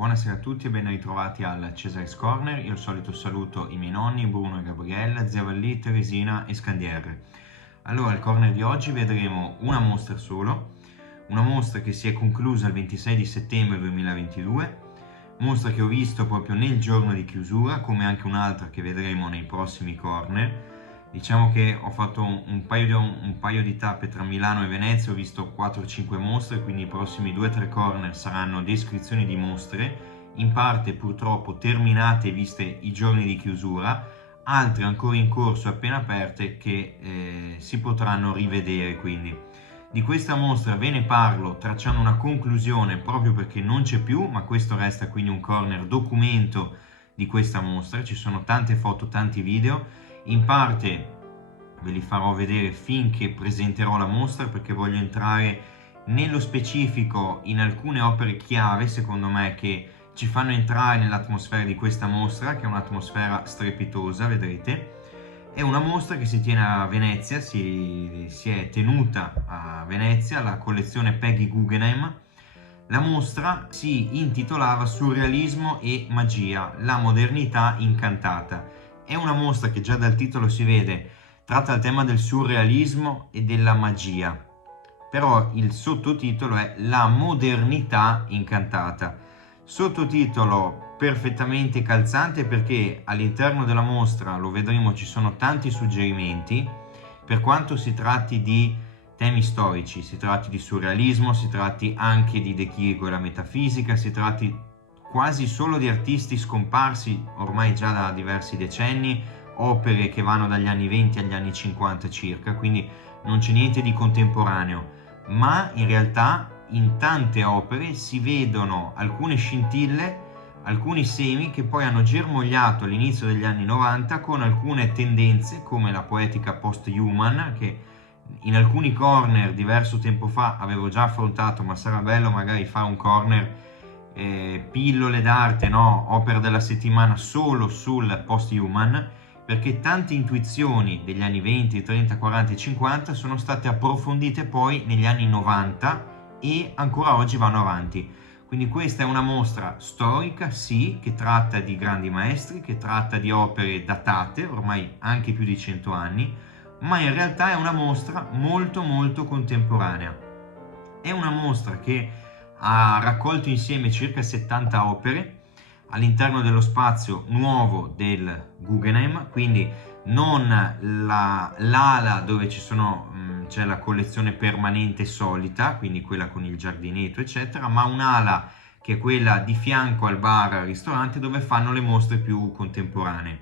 Buonasera a tutti e ben ritrovati al Cesare's Corner. Io al solito saluto i miei nonni Bruno e Gabriella, zia Vallì, Teresina e Scandiere. Allora, al corner di oggi vedremo una mostra solo, una mostra che si è conclusa il 26 di settembre 2022, mostra che ho visto proprio nel giorno di chiusura, come anche un'altra che vedremo nei prossimi corner. Diciamo che ho fatto un paio di tappe tra Milano e Venezia, ho visto 4-5 mostre, quindi i prossimi 2-3 corner saranno descrizioni di mostre, in parte purtroppo terminate e viste i giorni di chiusura, altre ancora in corso appena aperte che si potranno rivedere. Quindi di questa mostra ve ne parlo tracciando una conclusione proprio perché non c'è più, ma questo resta quindi un corner documento di questa mostra. Ci sono tante foto, tanti video, in parte ve li farò vedere finché presenterò la mostra, perché voglio entrare nello specifico in alcune opere chiave secondo me che ci fanno entrare nell'atmosfera di questa mostra, che è un'atmosfera strepitosa. Vedrete, è una mostra che si tiene a Venezia, si è tenuta a Venezia, la collezione Peggy Guggenheim. La mostra si intitolava Surrealismo e magia, la modernità incantata. È una mostra che già dal titolo si vede tratta il tema del surrealismo e della magia, però il sottotitolo è La modernità incantata. Sottotitolo perfettamente calzante perché all'interno della mostra, lo vedremo, ci sono tanti suggerimenti, per quanto si tratti di temi storici, si tratti di surrealismo, si tratti anche di De Chirico e la metafisica, si tratti quasi solo di artisti scomparsi ormai già da diversi decenni, opere che vanno dagli anni 20 agli anni 50 circa, quindi non c'è niente di contemporaneo, ma in realtà in tante opere si vedono alcune scintille, alcuni semi che poi hanno germogliato all'inizio degli anni 90 con alcune tendenze come la poetica post-human, che in alcuni corner diverso tempo fa avevo già affrontato, ma sarà bello magari fare un corner pillole d'arte, no? Opera della settimana solo sul post-human, perché tante intuizioni degli anni 20, 30, 40 e 50 sono state approfondite poi negli anni 90 e ancora oggi vanno avanti. Quindi questa è una mostra storica, sì, che tratta di grandi maestri, che tratta di opere datate, ormai anche più di 100 anni, ma in realtà è una mostra molto molto contemporanea. È una mostra che ha raccolto insieme circa 70 opere all'interno dello spazio nuovo del Guggenheim, quindi non l'ala dove c'è la collezione permanente solita, quindi quella con il giardinetto eccetera, ma un'ala che è quella di fianco al bar al ristorante dove fanno le mostre più contemporanee.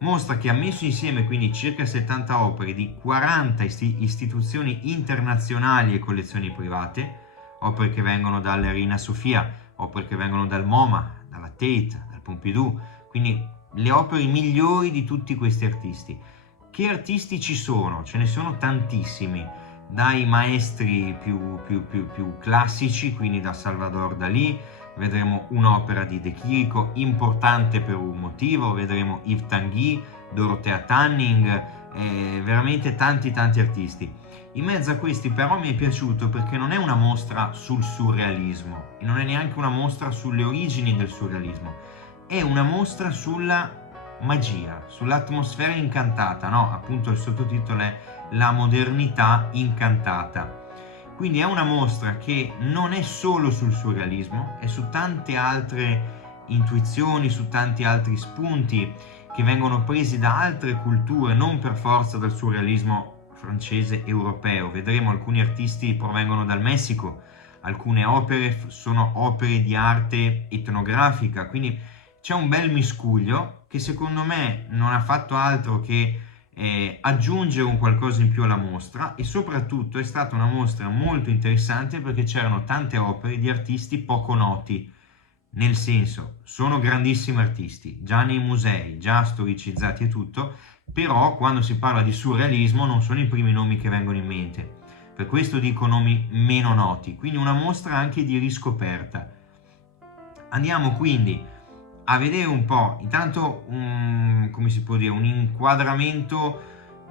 Mostra che ha messo insieme quindi circa 70 opere di 40 istituzioni internazionali e collezioni private, opere che vengono dalla Reina Sofia, opere che vengono dal MoMA, dalla Tate, dal Pompidou, quindi le opere migliori di tutti questi artisti. Che artisti ci sono? Ce ne sono tantissimi, dai maestri più classici, quindi da Salvador Dalì, vedremo un'opera di De Chirico importante per un motivo, vedremo Yves Tanguy, Dorothea Tanning, veramente tanti artisti. In mezzo a questi però mi è piaciuto perché non è una mostra sul surrealismo e non è neanche una mostra sulle origini del surrealismo, è una mostra sulla magia, sull'atmosfera incantata, no? Appunto il sottotitolo è La modernità incantata. Quindi è una mostra che non è solo sul surrealismo, è su tante altre intuizioni, su tanti altri spunti che vengono presi da altre culture, non per forza dal surrealismo francese europeo. Vedremo alcuni artisti provengono dal Messico, alcune opere sono opere di arte etnografica, quindi c'è un bel miscuglio che secondo me non ha fatto altro che aggiungere un qualcosa in più alla mostra, e soprattutto è stata una mostra molto interessante perché c'erano tante opere di artisti poco noti, nel senso sono grandissimi artisti, già nei musei, già storicizzati e tutto, però quando si parla di surrealismo non sono i primi nomi che vengono in mente, per questo dico nomi meno noti, quindi una mostra anche di riscoperta. Andiamo quindi a vedere un po', intanto come si può dire, un inquadramento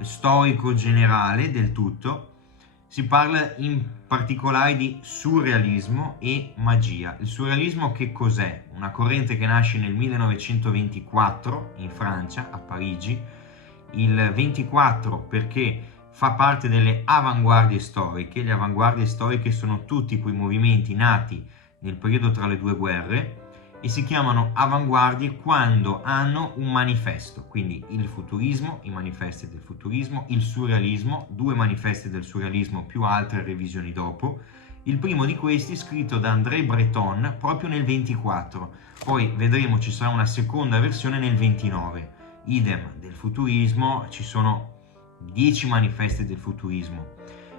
storico generale del tutto, Si parla in particolare di surrealismo e magia. Il surrealismo che cos'è? Una corrente che nasce nel 1924 in Francia, a Parigi. Il 24 perché fa parte delle avanguardie storiche. Le avanguardie storiche sono tutti quei movimenti nati nel periodo tra le due guerre e si chiamano avanguardie quando hanno un manifesto, quindi il futurismo, i manifesti del futurismo, il surrealismo, due manifesti del surrealismo più altre revisioni dopo. Il primo di questi scritto da André Breton proprio nel 24, poi vedremo ci sarà una seconda versione nel 29. Idem del futurismo, ci sono 10 manifesti del futurismo.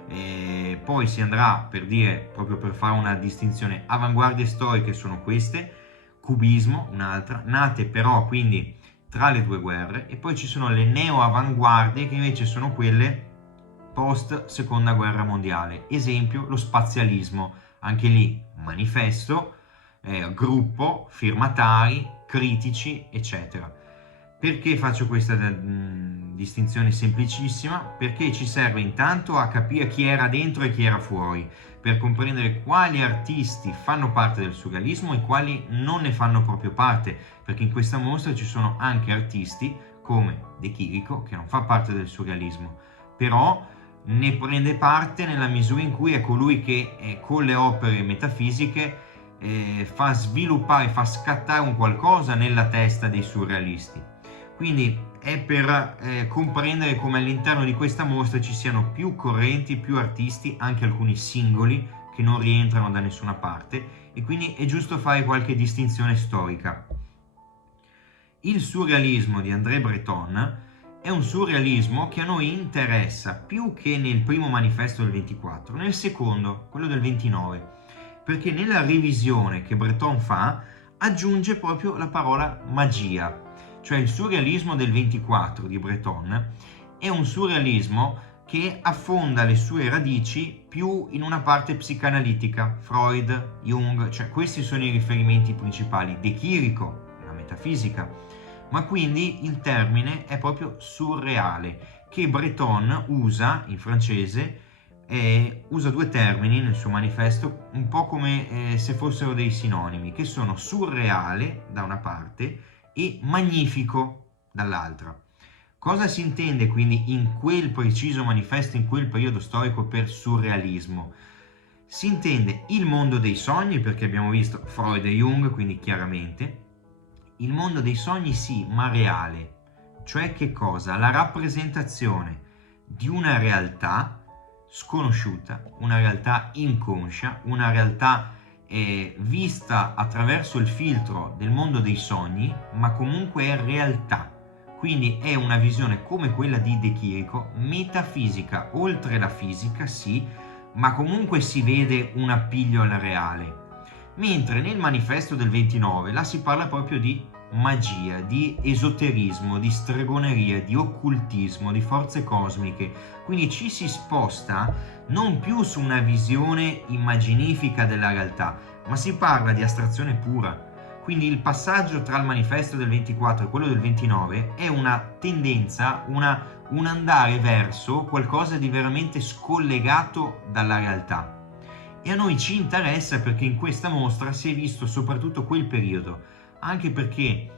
E poi si andrà, per dire, proprio per fare una distinzione, avanguardie storiche sono queste, cubismo, un'altra, nate però quindi tra le due guerre, e poi ci sono le neo-avanguardie che invece sono quelle post seconda guerra mondiale. Esempio, lo spazialismo, anche lì manifesto, gruppo, firmatari, critici, eccetera. Perché faccio questa distinzione semplicissima? Perché ci serve intanto a capire chi era dentro e chi era fuori, per comprendere quali artisti fanno parte del surrealismo e quali non ne fanno proprio parte, perché in questa mostra ci sono anche artisti come De Chirico, che non fa parte del surrealismo, però ne prende parte nella misura in cui è colui che con le opere metafisiche fa sviluppare, fa scattare un qualcosa nella testa dei surrealisti. Quindi è per comprendere come all'interno di questa mostra ci siano più correnti, più artisti, anche alcuni singoli che non rientrano da nessuna parte, e quindi è giusto fare qualche distinzione storica. Il surrealismo di André Breton è un surrealismo che a noi interessa più che nel primo manifesto del 24, nel secondo, quello del 29, perché nella revisione che Breton fa aggiunge proprio la parola magia. Cioè il surrealismo del 24 di Breton è un surrealismo che affonda le sue radici più in una parte psicanalitica, Freud, Jung, cioè questi sono i riferimenti principali, De Chirico, la metafisica, ma quindi il termine è proprio surreale, che Breton usa in francese, usa due termini nel suo manifesto, un po' come se fossero dei sinonimi, che sono surreale da una parte e magnifico dall'altra. Cosa si intende quindi in quel preciso manifesto, in quel periodo storico, per surrealismo? Si intende il mondo dei sogni, perché abbiamo visto Freud e Jung, quindi chiaramente il mondo dei sogni sì, ma reale. Cioè che cosa? La rappresentazione di una realtà sconosciuta, una realtà inconscia, una realtà vista attraverso il filtro del mondo dei sogni, ma comunque è realtà. Quindi è una visione come quella di De Chirico, metafisica oltre la fisica, sì, ma comunque si vede un appiglio al reale. Mentre nel manifesto del 29 là si parla proprio di magia, di esoterismo, di stregoneria, di occultismo, di forze cosmiche. Quindi ci si sposta non più su una visione immaginifica della realtà, ma si parla di astrazione pura. Quindi il passaggio tra il manifesto del 24 e quello del 29 è una tendenza, un andare verso qualcosa di veramente scollegato dalla realtà. E a noi ci interessa perché in questa mostra si è visto soprattutto quel periodo, anche perché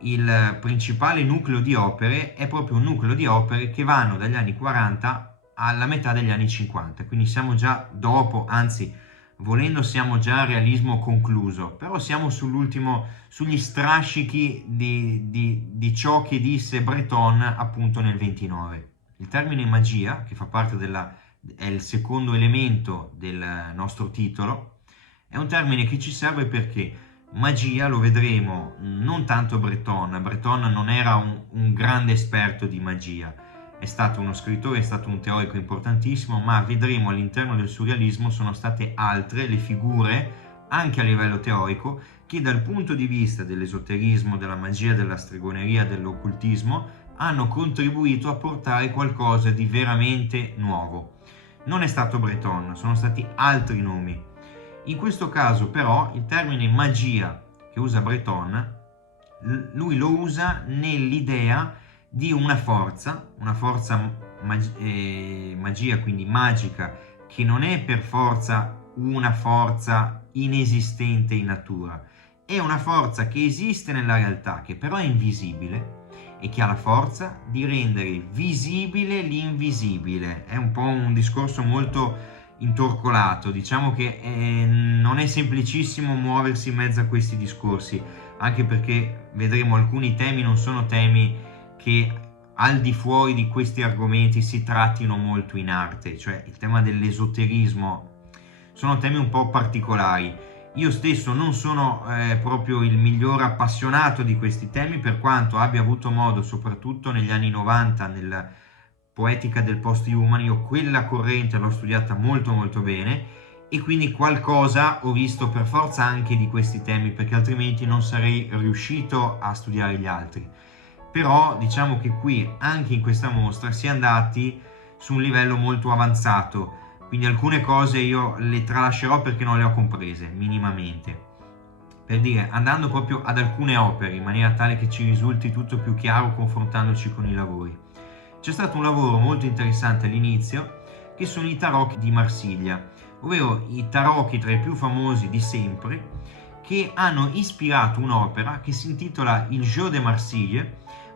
il principale nucleo di opere è proprio un nucleo di opere che vanno dagli anni 40 alla metà degli anni 50, quindi siamo già dopo, anzi volendo siamo già al realismo concluso, però siamo sugli strascichi di ciò che disse Breton appunto nel 29. Il termine magia, che fa parte è il secondo elemento del nostro titolo, è un termine che ci serve perché magia, lo vedremo, non tanto Breton non era un grande esperto di magia, è stato uno scrittore, è stato un teorico importantissimo, ma vedremo all'interno del surrealismo sono state altre le figure, anche a livello teorico, che dal punto di vista dell'esoterismo, della magia, della stregoneria, dell'occultismo, hanno contribuito a portare qualcosa di veramente nuovo. Non è stato Breton, sono stati altri nomi. In questo caso però il termine magia che usa Breton, lui lo usa nell'idea di una forza magia, quindi magica, che non è per forza una forza inesistente in natura, è una forza che esiste nella realtà, che però è invisibile e che ha la forza di rendere visibile l'invisibile. È un po' un discorso molto intorcolato, diciamo che non è semplicissimo muoversi in mezzo a questi discorsi, anche perché vedremo alcuni temi non sono temi che al di fuori di questi argomenti si trattino molto in arte, cioè il tema dell'esoterismo sono temi un po' particolari. Io stesso non sono proprio il miglior appassionato di questi temi, per quanto abbia avuto modo, soprattutto negli anni 90, nella poetica del post-human, io quella corrente l'ho studiata molto molto bene e quindi qualcosa ho visto per forza anche di questi temi, perché altrimenti non sarei riuscito a studiare gli altri. Però diciamo che qui, anche in questa mostra, si è andati su un livello molto avanzato, quindi alcune cose io le tralascerò perché non le ho comprese minimamente. Per dire, andando proprio ad alcune opere, in maniera tale che ci risulti tutto più chiaro confrontandoci con i lavori. C'è stato un lavoro molto interessante all'inizio, che sono i tarocchi di Marsiglia, ovvero i tarocchi tra i più famosi di sempre, che hanno ispirato un'opera che si intitola Il Jeu de Marsiglia,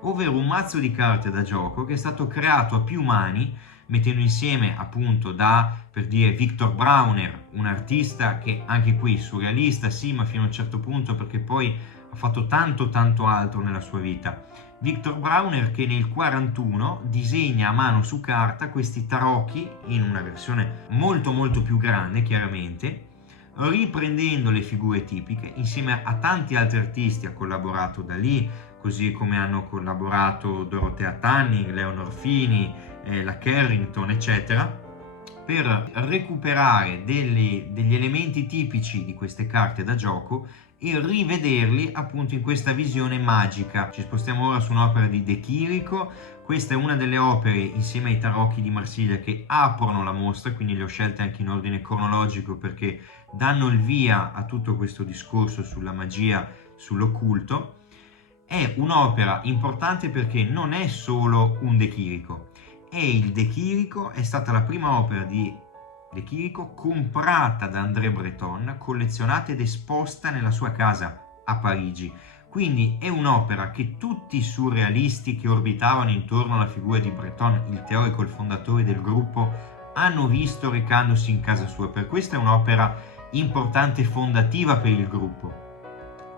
ovvero un mazzo di carte da gioco che è stato creato a più mani, mettendo insieme appunto per dire, Victor Brauner, un artista che anche qui surrealista, sì, ma fino a un certo punto, perché poi ha fatto tanto altro nella sua vita. Victor Brauner che nel 1941 disegna a mano su carta questi tarocchi in una versione molto più grande, chiaramente, riprendendo le figure tipiche. Insieme a tanti altri artisti ha collaborato Dalì, così come hanno collaborato Dorothea Tanning, Leonor Fini, la Carrington, eccetera, per recuperare degli elementi tipici di queste carte da gioco e rivederli appunto in questa visione magica. Ci spostiamo ora su un'opera di De Chirico. Questa è una delle opere, insieme ai tarocchi di Marsiglia, che aprono la mostra, quindi le ho scelte anche in ordine cronologico perché danno il via a tutto questo discorso sulla magia, sull'occulto. È un'opera importante perché non è solo un De Chirico, il De Chirico è stata la prima opera di De Chirico comprata da André Breton, collezionata ed esposta nella sua casa a Parigi. Quindi è un'opera che tutti i surrealisti che orbitavano intorno alla figura di Breton, il teorico e il fondatore del gruppo, hanno visto recandosi in casa sua. Per questo è un'opera importante e fondativa per il gruppo.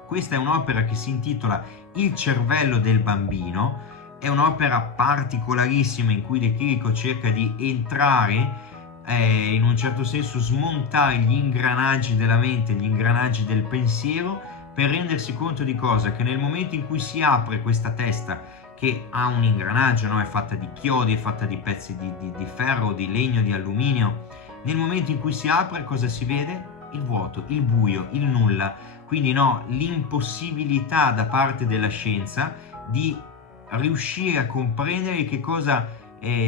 Questa è un'opera che si intitola Il cervello del bambino. È un'opera particolarissima in cui De Chirico cerca di entrare, in un certo senso smontare gli ingranaggi della mente, gli ingranaggi del pensiero, per rendersi conto di cosa? Che nel momento in cui si apre questa testa, che ha un ingranaggio, no? È fatta di chiodi, è fatta di pezzi di ferro, di legno, di alluminio, nel momento in cui si apre cosa si vede? Il vuoto, il buio, il nulla. Quindi no, l'impossibilità da parte della scienza di riuscire a comprendere che cosa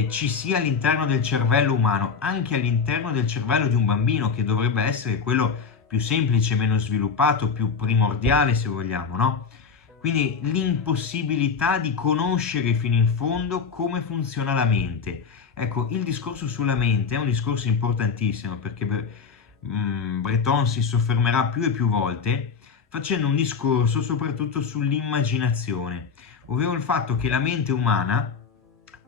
ci sia all'interno del cervello umano, anche all'interno del cervello di un bambino, che dovrebbe essere quello più semplice, meno sviluppato, più primordiale, se vogliamo, no? Quindi l'impossibilità di conoscere fino in fondo come funziona la mente. Ecco, il discorso sulla mente è un discorso importantissimo, perché Breton si soffermerà più e più volte facendo un discorso soprattutto sull'immaginazione, ovvero il fatto che la mente umana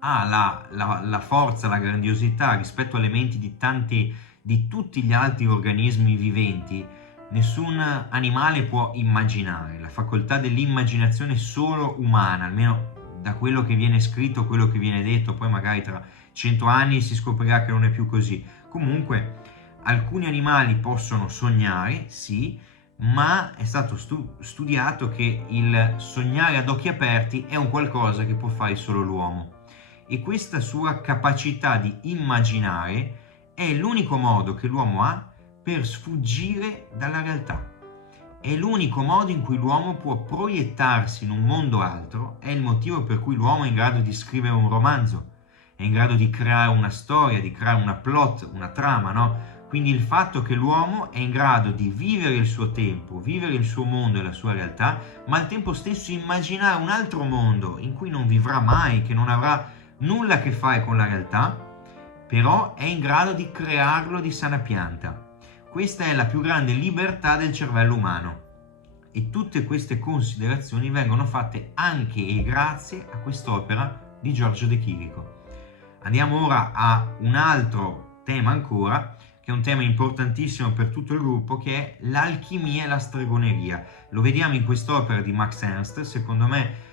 ha la forza, la grandiosità rispetto alle menti di tutti gli altri organismi viventi. Nessun animale può immaginare, la facoltà dell'immaginazione è solo umana, almeno da quello che viene scritto, quello che viene detto. Poi magari tra 100 anni si scoprirà che non è più così. Comunque alcuni animali possono sognare, sì, ma è stato studiato che il sognare ad occhi aperti è un qualcosa che può fare solo l'uomo, e questa sua capacità di immaginare è l'unico modo che l'uomo ha per sfuggire dalla realtà. È l'unico modo in cui l'uomo può proiettarsi in un mondo altro, è il motivo per cui l'uomo è in grado di scrivere un romanzo, è in grado di creare una storia, di creare una plot, una trama, no? Quindi il fatto che l'uomo è in grado di vivere il suo tempo, vivere il suo mondo e la sua realtà, ma al tempo stesso immaginare un altro mondo in cui non vivrà mai, che non avrà nulla a che fare con la realtà, però è in grado di crearlo di sana pianta. Questa è la più grande libertà del cervello umano. E tutte queste considerazioni vengono fatte anche e grazie a quest'opera di Giorgio De Chirico. Andiamo ora a un altro tema ancora, che è un tema importantissimo per tutto il gruppo, che è l'alchimia e la stregoneria. Lo vediamo in quest'opera di Max Ernst, secondo me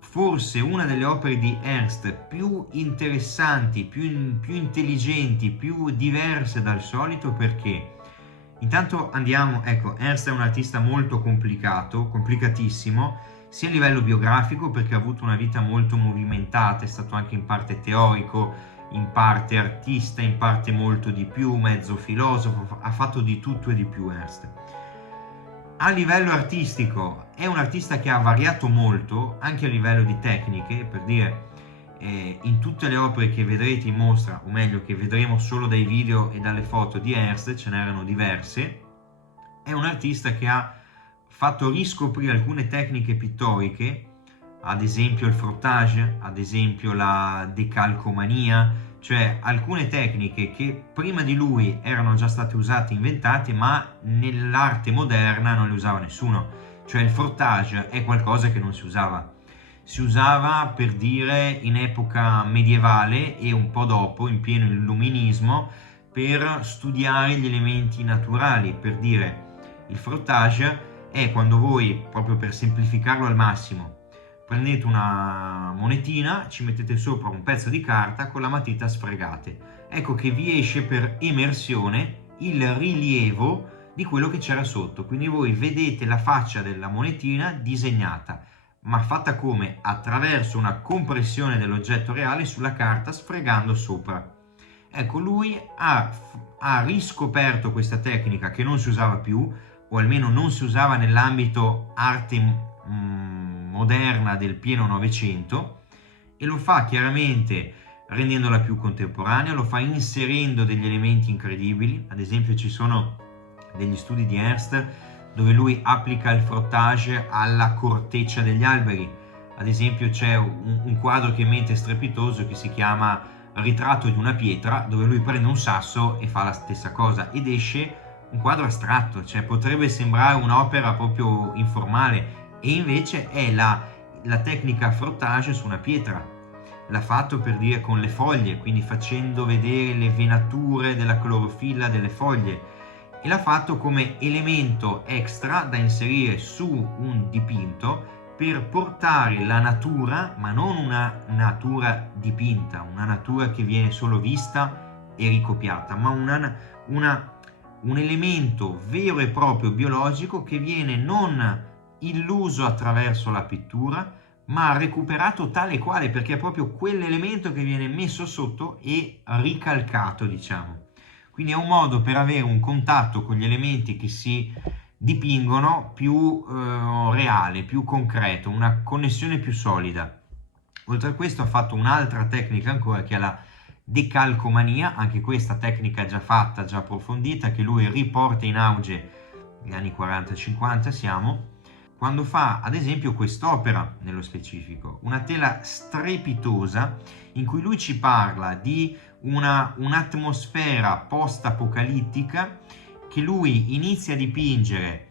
forse una delle opere di Ernst più interessanti, più intelligenti, più diverse dal solito, perché intanto ecco, Ernst è un artista molto complicato, complicatissimo, sia a livello biografico, perché ha avuto una vita molto movimentata, è stato anche in parte teorico, in parte artista, in parte molto di più, mezzo filosofo, ha fatto di tutto e di più Ernst. A livello artistico è un artista che ha variato molto, anche a livello di tecniche, per dire, in tutte le opere che vedrete in mostra, o meglio che vedremo solo dai video e dalle foto di Ernst, ce n'erano diverse, è un artista che ha fatto riscoprire alcune tecniche pittoriche, ad esempio il frottage, ad esempio la decalcomania, cioè alcune tecniche che prima di lui erano già state usate e inventate, ma nell'arte moderna non le usava nessuno. Cioè il frottage è qualcosa che non si usava. Si usava, per dire, in epoca medievale e un po' dopo, in pieno illuminismo, per studiare gli elementi naturali. Per dire, il frottage è quando voi, proprio per semplificarlo al massimo, prendete una monetina, ci mettete sopra un pezzo di carta, con la matita sfregate. Ecco che vi esce per emersione il rilievo di quello che c'era sotto. Quindi voi vedete la faccia della monetina disegnata, ma fatta come? Attraverso una compressione dell'oggetto reale sulla carta, sfregando sopra. Ecco, lui ha riscoperto questa tecnica che non si usava più, o almeno non si usava nell'ambito arte moderna del pieno Novecento, e lo fa chiaramente rendendola più contemporanea, lo fa inserendo degli elementi incredibili. Ad esempio ci sono degli studi di Ernst dove lui applica il frottage alla corteccia degli alberi. Ad esempio c'è un quadro che è mente strepitoso che si chiama Ritratto di una pietra, dove lui prende un sasso e fa la stessa cosa ed esce un quadro astratto, cioè potrebbe sembrare un'opera proprio informale, e invece è la tecnica frottage su una pietra. L'ha fatto, per dire, con le foglie, quindi facendo vedere le venature della clorofilla delle foglie, e l'ha fatto come elemento extra da inserire su un dipinto per portare la natura, ma non una natura dipinta, una natura che viene solo vista e ricopiata, ma un elemento vero e proprio biologico che viene non illuso attraverso la pittura, ma recuperato tale quale, perché è proprio quell'elemento che viene messo sotto e ricalcato, diciamo. Quindi è un modo per avere un contatto con gli elementi che si dipingono più reale, più concreto, una connessione più solida. Oltre a questo ha fatto un'altra tecnica ancora, che è la decalcomania, anche questa tecnica già fatta, già approfondita, che lui riporta in auge negli anni 40-50 siamo, quando fa ad esempio quest'opera nello specifico, una tela strepitosa in cui lui ci parla di un'atmosfera post-apocalittica che lui inizia a dipingere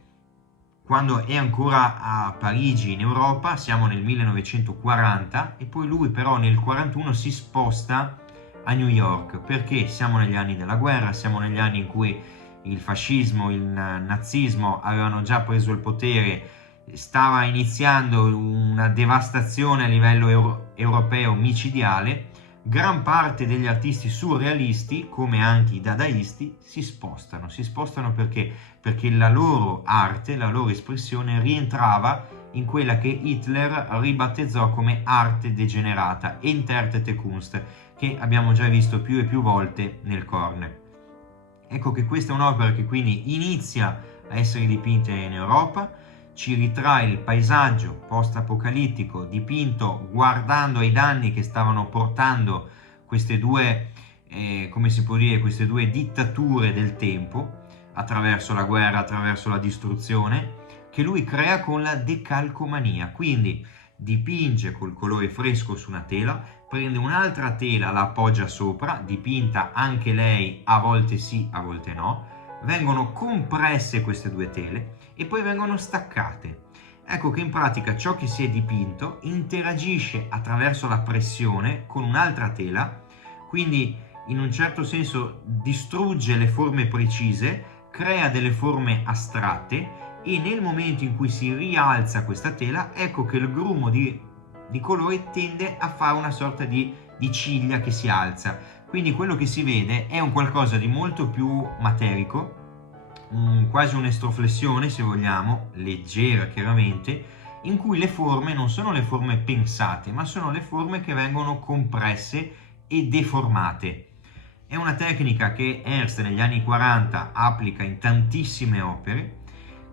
quando è ancora a Parigi, in Europa. Siamo nel 1940, e poi lui però nel 41 si sposta a New York, perché siamo negli anni della guerra, siamo negli anni in cui il fascismo, il nazismo avevano già preso il potere, stava iniziando una devastazione a livello europeo micidiale. Gran parte degli artisti surrealisti, come anche i dadaisti, si spostano perché la loro arte, la loro espressione rientrava in quella che Hitler ribattezzò come arte degenerata, Entartete Kunst, che abbiamo già visto più e più volte nel Corner. Ecco che questa è un'opera che quindi inizia a essere dipinta in Europa, ci ritrae il paesaggio post-apocalittico dipinto guardando ai danni che stavano portando queste due, come si può dire, queste due dittature del tempo, attraverso la guerra, attraverso la distruzione, che lui crea con la decalcomania. Quindi dipinge col colore fresco su una tela, prende un'altra tela, la appoggia sopra, dipinta anche lei, a volte sì, a volte no, vengono compresse queste due tele e poi vengono staccate. Ecco che in pratica ciò che si è dipinto interagisce attraverso la pressione con un'altra tela, quindi in un certo senso distrugge le forme precise, crea delle forme astratte e nel momento in cui si rialza questa tela, ecco che il grumo di colore tende a fare una sorta di ciglia che si alza. Quindi quello che si vede è un qualcosa di molto più materico, quasi un'estroflessione se vogliamo, leggera chiaramente, in cui le forme non sono le forme pensate, ma sono le forme che vengono compresse e deformate. È una tecnica che Ernst negli anni 40 applica in tantissime opere,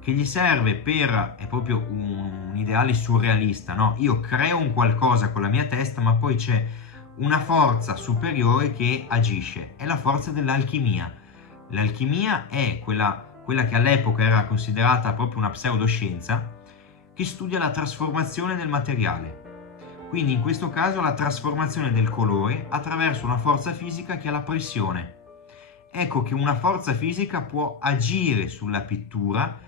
che gli serve per, è proprio un ideale surrealista, no? Io creo un qualcosa con la mia testa, ma poi c'è una forza superiore che agisce, è la forza dell'alchimia. L'alchimia è quella che all'epoca era considerata proprio una pseudoscienza, che studia la trasformazione del materiale. Quindi in questo caso la trasformazione del colore attraverso una forza fisica che è la pressione. Ecco che una forza fisica può agire sulla pittura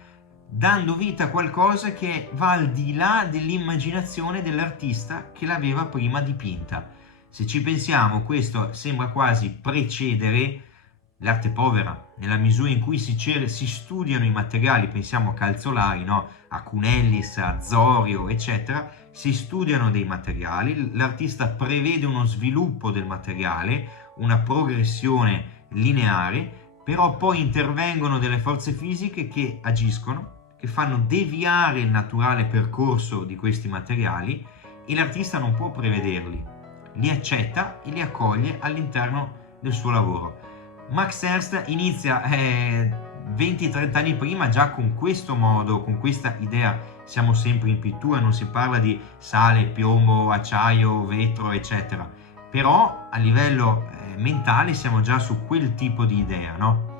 dando vita a qualcosa che va al di là dell'immaginazione dell'artista che l'aveva prima dipinta. Se ci pensiamo, questo sembra quasi precedere l'arte povera, nella misura in cui si studiano i materiali, pensiamo a Calzolari, no? A Cunellis, a Zorio, eccetera, si studiano dei materiali, l'artista prevede uno sviluppo del materiale, una progressione lineare, però poi intervengono delle forze fisiche che agiscono, che fanno deviare il naturale percorso di questi materiali e l'artista non può prevederli, li accetta e li accoglie all'interno del suo lavoro. Max Ernst inizia 20-30 anni prima già con questo modo, con questa idea. Siamo sempre in pittura, non si parla di sale, piombo, acciaio, vetro, eccetera. Però a livello mentale siamo già su quel tipo di idea, no?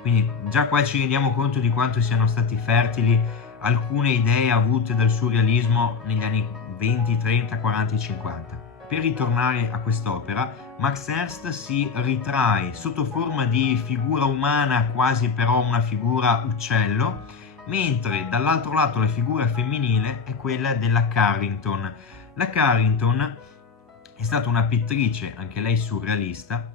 Quindi già qua ci rendiamo conto di quanto siano stati fertili alcune idee avute dal surrealismo negli anni 20, 30, 40 e 50. Per ritornare a quest'opera, Max Ernst si ritrae sotto forma di figura umana, quasi però una figura uccello, mentre dall'altro lato la figura femminile è quella della Carrington. La Carrington è stata una pittrice, anche lei surrealista,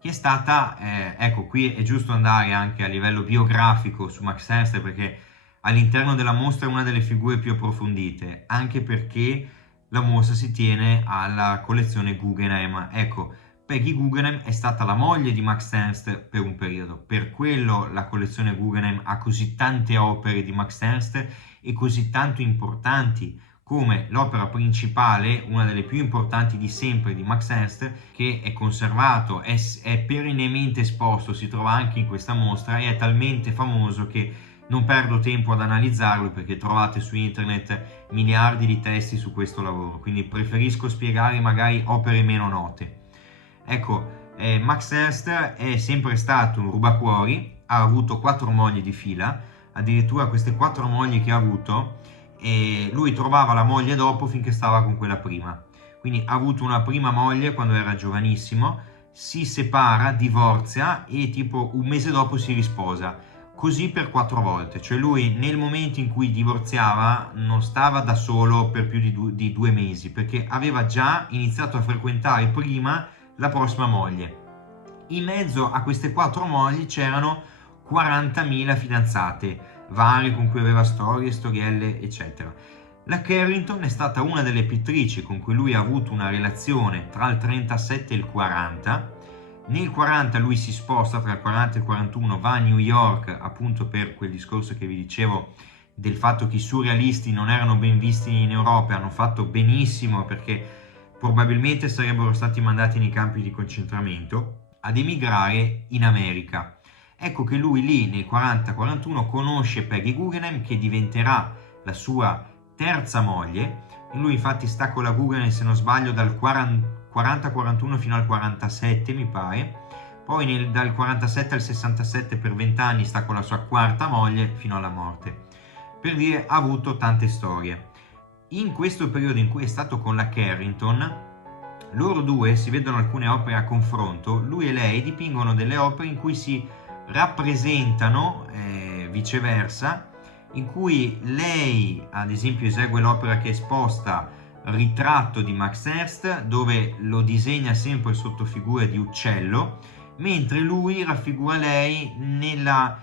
che è stata, ecco qui è giusto andare anche a livello biografico su Max Ernst perché all'interno della mostra è una delle figure più approfondite, anche perché la mostra si tiene alla collezione Guggenheim. Ecco, Peggy Guggenheim è stata la moglie di Max Ernst per un periodo, per quello la collezione Guggenheim ha così tante opere di Max Ernst e così tanto importanti, come l'opera principale, una delle più importanti di sempre di Max Ernst, che è conservato, è perennemente esposto, si trova anche in questa mostra e è talmente famoso che non perdo tempo ad analizzarlo perché trovate su internet miliardi di testi su questo lavoro, quindi preferisco spiegare magari opere meno note. Ecco, Max Ernst è sempre stato un rubacuori, ha avuto 4 mogli di fila, addirittura queste 4 mogli che ha avuto, e lui trovava la moglie dopo finché stava con quella prima. Quindi ha avuto una prima moglie quando era giovanissimo, si separa, divorzia e tipo un mese dopo si risposa. Così per 4 volte, cioè lui nel momento in cui divorziava non stava da solo per più di 2 mesi, perché aveva già iniziato a frequentare prima la prossima moglie. In mezzo a queste 4 mogli c'erano 40.000 fidanzate varie con cui aveva storie, storielle, eccetera. La Carrington è stata una delle pittrici con cui lui ha avuto una relazione tra il 37 e il 40. Nel 40 lui si sposta, tra il 40 e il 41 va a New York, appunto per quel discorso che vi dicevo del fatto che i surrealisti non erano ben visti in Europa, hanno fatto benissimo perché probabilmente sarebbero stati mandati nei campi di concentramento, ad emigrare in America. Ecco che lui lì nel 40-41 conosce Peggy Guggenheim che diventerà la sua terza moglie. Lui infatti sta con la Guggenheim, se non sbaglio, dal 40-41 fino al 47 mi pare, poi dal 47 al 67 per 20 anni sta con la sua quarta moglie fino alla morte. Per dire, ha avuto tante storie. In questo periodo in cui è stato con la Carrington, loro due si vedono alcune opere a confronto, lui e lei dipingono delle opere in cui si rappresentano viceversa, in cui lei ad esempio esegue l'opera che è esposta, Ritratto di Max Ernst, dove lo disegna sempre sotto figura di uccello, mentre lui raffigura lei nella,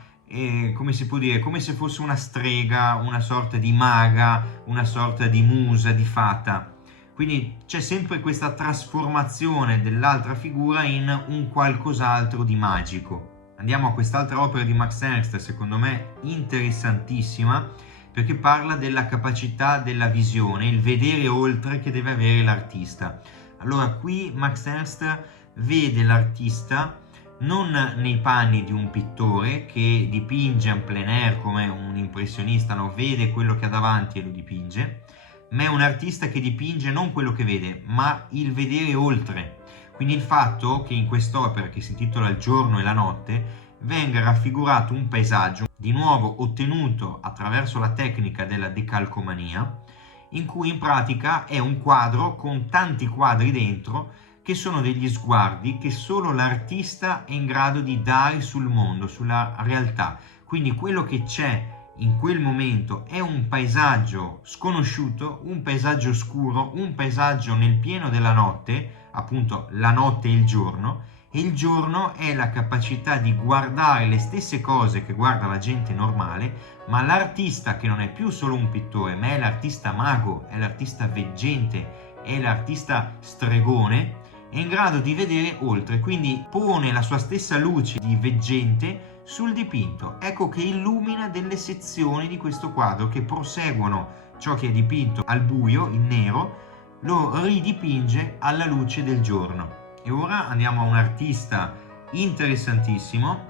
come si può dire, come se fosse una strega, una sorta di maga, una sorta di musa, di fata. Quindi c'è sempre questa trasformazione dell'altra figura in un qualcos'altro di magico. Andiamo a quest'altra opera di Max Ernst, secondo me interessantissima, perché parla della capacità della visione, il vedere oltre che deve avere l'artista. Allora qui Max Ernst vede l'artista non nei panni di un pittore che dipinge en plein air come un impressionista, no? Vede quello che ha davanti e lo dipinge, ma è un artista che dipinge non quello che vede, ma il vedere oltre. Quindi il fatto che in quest'opera, che si intitola Il giorno e la notte, venga raffigurato un paesaggio, di nuovo ottenuto attraverso la tecnica della decalcomania, in cui in pratica è un quadro con tanti quadri dentro, che sono degli sguardi che solo l'artista è in grado di dare sul mondo, sulla realtà. Quindi quello che c'è in quel momento è un paesaggio sconosciuto, un paesaggio scuro, un paesaggio nel pieno della notte, appunto la notte e il giorno è la capacità di guardare le stesse cose che guarda la gente normale, ma l'artista, che non è più solo un pittore, ma è l'artista mago, è l'artista veggente, è l'artista stregone, è in grado di vedere oltre, quindi pone la sua stessa luce di veggente sul dipinto. Ecco che illumina delle sezioni di questo quadro che proseguono ciò che è dipinto al buio, in nero, lo ridipinge alla luce del giorno. E ora andiamo a un artista interessantissimo,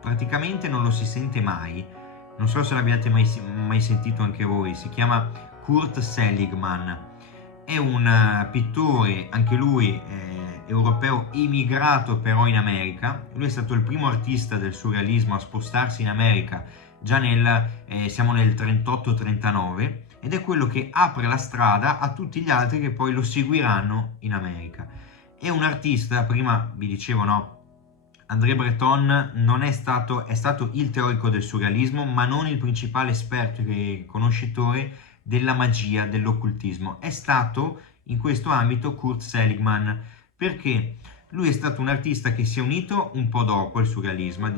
praticamente non lo si sente mai, non so se l'abbiate mai sentito anche voi, si chiama Kurt Seligman. È un pittore, anche lui europeo, emigrato però in America. Lui è stato il primo artista del surrealismo a spostarsi in America, già siamo nel 38-39, ed è quello che apre la strada a tutti gli altri che poi lo seguiranno in America. È un artista, prima vi dicevo, no? André Breton è stato il teorico del surrealismo, ma non il principale esperto e conoscitore della magia, dell'occultismo. È stato in questo ambito Kurt Seligman, perché lui è stato un artista che si è unito un po' dopo al surrealismo,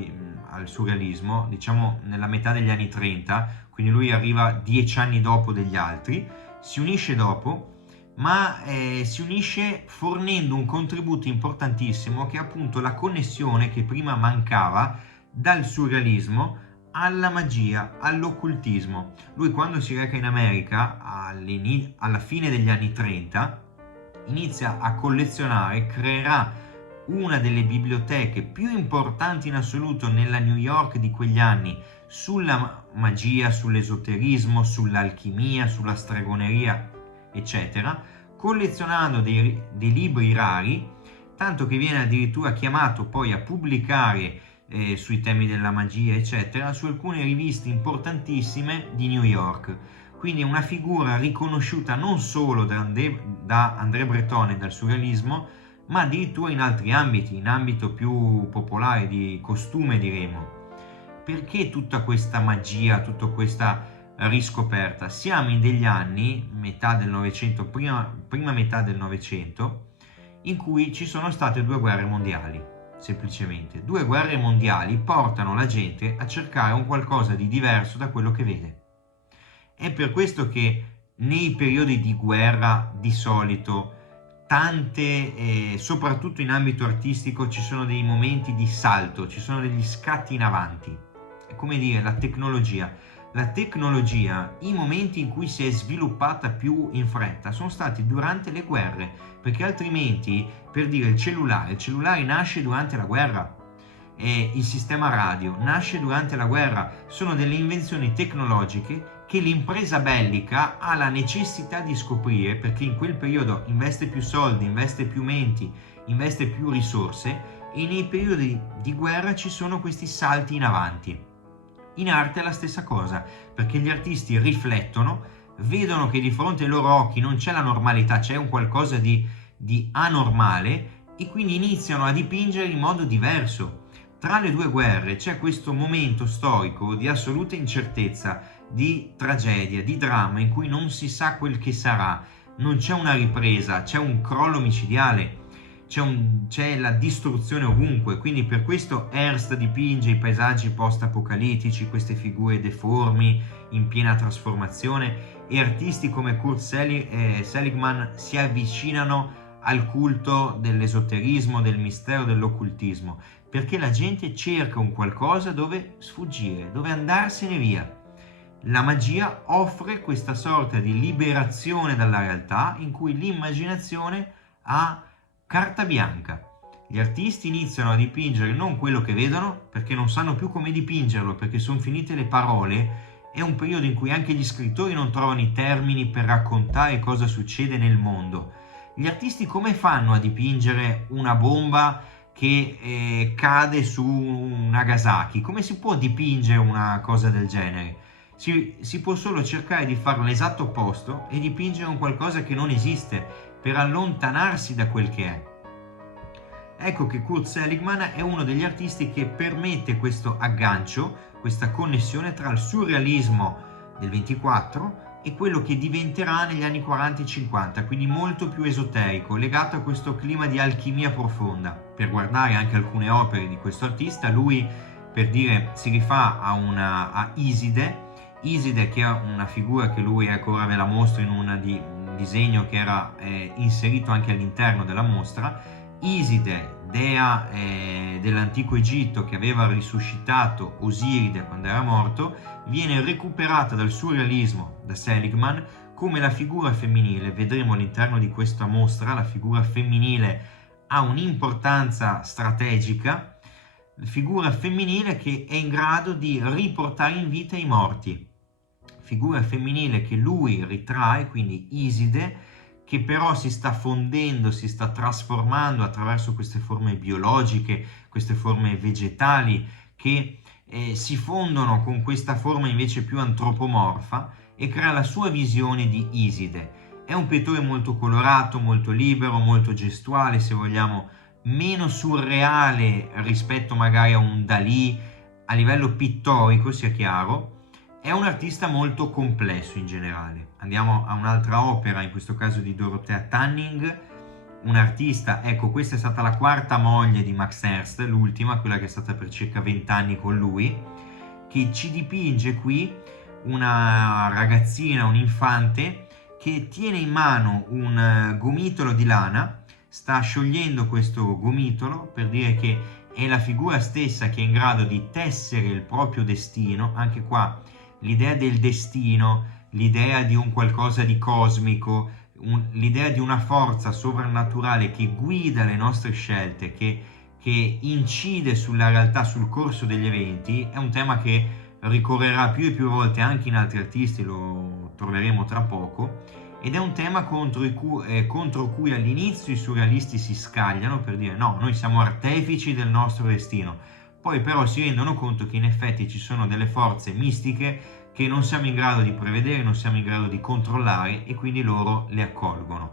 diciamo nella metà degli anni 30, quindi lui arriva 10 anni dopo degli altri, si unisce dopo, ma si unisce fornendo un contributo importantissimo, che è appunto la connessione che prima mancava dal surrealismo alla magia, all'occultismo. Lui, quando si reca in America alla fine degli anni 30, inizia a collezionare, creerà una delle biblioteche più importanti in assoluto nella New York di quegli anni sulla magia, sull'esoterismo, sull'alchimia, sulla stregoneria, eccetera, collezionando dei libri rari, tanto che viene addirittura chiamato poi a pubblicare sui temi della magia, eccetera, su alcune riviste importantissime di New York. Quindi è una figura riconosciuta non solo da André Breton e dal surrealismo, ma addirittura in altri ambiti, in ambito più popolare di costume, diremo. Perché tutta questa magia, tutta questa riscoperta? Siamo in degli anni, metà del Novecento, prima metà del Novecento, in cui ci sono state 2 guerre mondiali, semplicemente. 2 guerre mondiali portano la gente a cercare un qualcosa di diverso da quello che vede. È per questo che nei periodi di guerra, di solito, soprattutto in ambito artistico, ci sono dei momenti di salto, ci sono degli scatti in avanti. È come dire, la tecnologia, i momenti in cui si è sviluppata più in fretta sono stati durante le guerre, perché altrimenti, per dire, il cellulare nasce durante la guerra, e il sistema radio nasce durante la guerra. Sono delle invenzioni tecnologiche che l'impresa bellica ha la necessità di scoprire, perché in quel periodo investe più soldi, investe più menti, investe più risorse, e nei periodi di guerra ci sono questi salti in avanti. In arte è la stessa cosa, perché gli artisti riflettono, vedono che di fronte ai loro occhi non c'è la normalità, c'è un qualcosa di anormale, e quindi iniziano a dipingere in modo diverso. Tra le due guerre c'è questo momento storico di assoluta incertezza, di tragedia, di dramma, in cui non si sa quel che sarà, non c'è una ripresa, c'è un crollo micidiale, c'è la distruzione ovunque. Quindi per questo Ernst dipinge i paesaggi post-apocalittici, queste figure deformi in piena trasformazione, e artisti come Kurt Seligman si avvicinano al culto dell'esoterismo, del mistero, dell'occultismo, perché la gente cerca un qualcosa dove sfuggire, dove andarsene via. La magia offre questa sorta di liberazione dalla realtà, in cui l'immaginazione ha carta bianca. Gli artisti iniziano a dipingere non quello che vedono, perché non sanno più come dipingerlo, perché sono finite le parole. È un periodo in cui anche gli scrittori non trovano i termini per raccontare cosa succede nel mondo. Gli artisti come fanno a dipingere una bomba che cade su Nagasaki? Come si può dipingere una cosa del genere? Si può solo cercare di fare l'esatto opposto e dipingere un qualcosa che non esiste, per allontanarsi da quel che è. Ecco che Kurt Seligman è uno degli artisti che permette questo aggancio, questa connessione tra il surrealismo del 24 e quello che diventerà negli anni 40 e 50, quindi molto più esoterico, legato a questo clima di alchimia profonda. Per guardare anche alcune opere di questo artista, lui, per dire, si rifà a Iside, che è una figura che lui, ecco, ora ve la mostro in un disegno che era inserito anche all'interno della mostra. Iside, dea dell'antico Egitto, che aveva risuscitato Osiride quando era morto, viene recuperata dal surrealismo da Seligman come la figura femminile. Vedremo all'interno di questa mostra la figura femminile ha un'importanza strategica, la figura femminile che è in grado di riportare in vita i morti, figura femminile che lui ritrae, quindi Iside, che però si sta fondendo, si sta trasformando attraverso queste forme biologiche, queste forme vegetali, che si fondono con questa forma invece più antropomorfa, e crea la sua visione di Iside. È un pittore molto colorato, molto libero, molto gestuale, se vogliamo, meno surreale rispetto magari a un Dalì a livello pittorico, sia chiaro. È un artista molto complesso in generale. Andiamo a un'altra opera, in questo caso di Dorothea Tanning, un artista, ecco, questa è stata la quarta moglie di Max Ernst, l'ultima, quella che è stata per circa 20 anni con lui, che ci dipinge qui una ragazzina, un infante, che tiene in mano un gomitolo di lana, sta sciogliendo questo gomitolo per dire che è la figura stessa che è in grado di tessere il proprio destino. Anche qua l'idea del destino, l'idea di un qualcosa di cosmico, l'idea di una forza sovrannaturale che guida le nostre scelte, che incide sulla realtà, sul corso degli eventi, è un tema che ricorrerà più e più volte anche in altri artisti, lo troveremo tra poco, ed è un tema contro cui all'inizio i surrealisti si scagliano per dire no, noi siamo artefici del nostro destino. Poi però si rendono conto che in effetti ci sono delle forze mistiche che non siamo in grado di prevedere, non siamo in grado di controllare, e quindi loro le accolgono.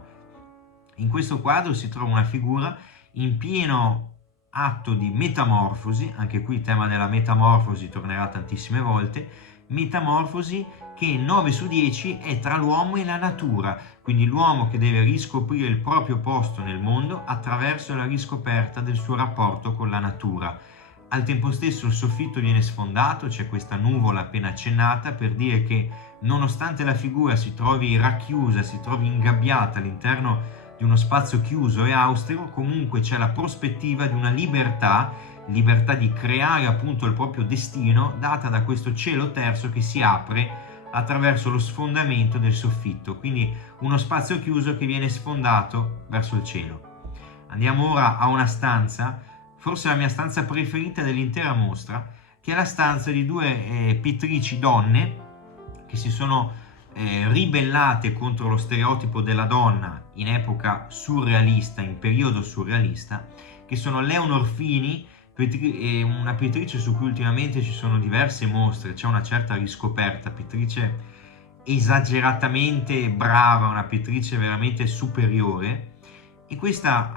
In questo quadro si trova una figura in pieno atto di metamorfosi, anche qui il tema della metamorfosi tornerà tantissime volte, metamorfosi che 9 su 10 è tra l'uomo e la natura, quindi l'uomo che deve riscoprire il proprio posto nel mondo attraverso la riscoperta del suo rapporto con la natura. Al tempo stesso il soffitto viene sfondato, c'è questa nuvola appena accennata per dire che nonostante la figura si trovi racchiusa, si trovi ingabbiata all'interno di uno spazio chiuso e austero, comunque c'è la prospettiva di una libertà di creare appunto il proprio destino, data da questo cielo terzo che si apre attraverso lo sfondamento del soffitto, quindi uno spazio chiuso che viene sfondato verso il cielo. Andiamo ora a una stanza, forse la mia stanza preferita dell'intera mostra, che è la stanza di due pittrici donne che si sono ribellate contro lo stereotipo della donna in epoca surrealista, in periodo surrealista, che sono Leonor Fini, una pittrice su cui ultimamente ci sono diverse mostre, c'è una certa riscoperta, pittrice esageratamente brava, una pittrice veramente superiore. E questa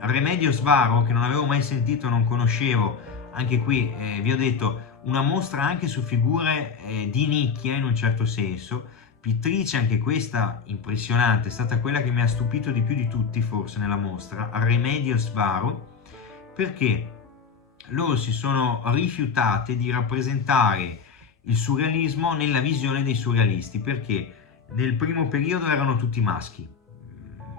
Remedios Varo, che non avevo mai sentito, non conoscevo, anche qui vi ho detto, una mostra anche su figure di nicchia in un certo senso, pittrice anche questa impressionante, è stata quella che mi ha stupito di più di tutti forse nella mostra, Remedios Varo, perché loro si sono rifiutate di rappresentare il surrealismo nella visione dei surrealisti, perché nel primo periodo erano tutti maschi.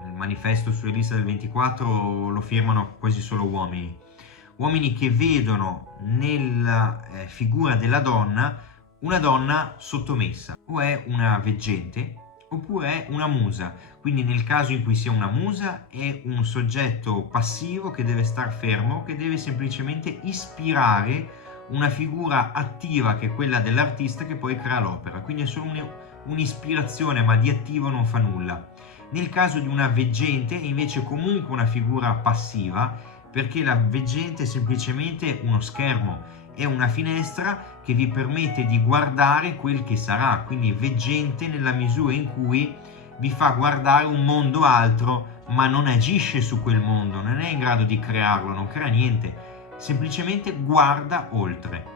Il manifesto surrealista del 24 lo firmano quasi solo uomini che vedono nella figura della donna una donna sottomessa, o è una veggente oppure è una musa. Quindi nel caso in cui sia una musa è un soggetto passivo che deve star fermo, che deve semplicemente ispirare una figura attiva che è quella dell'artista che poi crea l'opera. Quindi è solo un'ispirazione, ma di attivo non fa nulla. Nel caso di una veggente è invece comunque una figura passiva, perché la veggente è semplicemente uno schermo, è una finestra che vi permette di guardare quel che sarà, quindi veggente nella misura in cui vi fa guardare un mondo altro, ma non agisce su quel mondo, non è in grado di crearlo, non crea niente, semplicemente guarda oltre.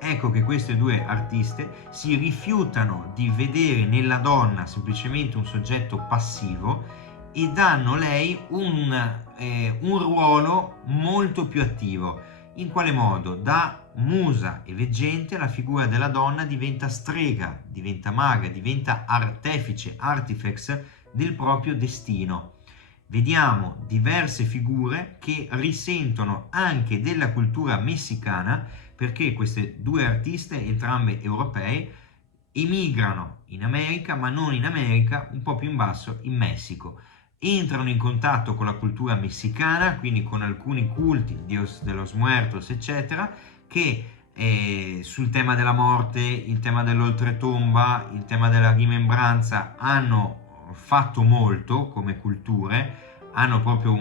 Ecco che queste due artiste si rifiutano di vedere nella donna semplicemente un soggetto passivo e danno lei un ruolo molto più attivo. In quale modo? Da musa e veggente la figura della donna diventa strega, diventa maga, diventa artefice, artifex del proprio destino. Vediamo diverse figure che risentono anche della cultura messicana, perché queste due artiste, entrambe europee, emigrano in America, ma non in America, un po' più in basso, in Messico. Entrano in contatto con la cultura messicana, quindi con alcuni culti, il Dios de los Muertos, eccetera, che sul tema della morte, il tema dell'oltretomba, il tema della rimembranza hanno fatto molto come culture, hanno proprio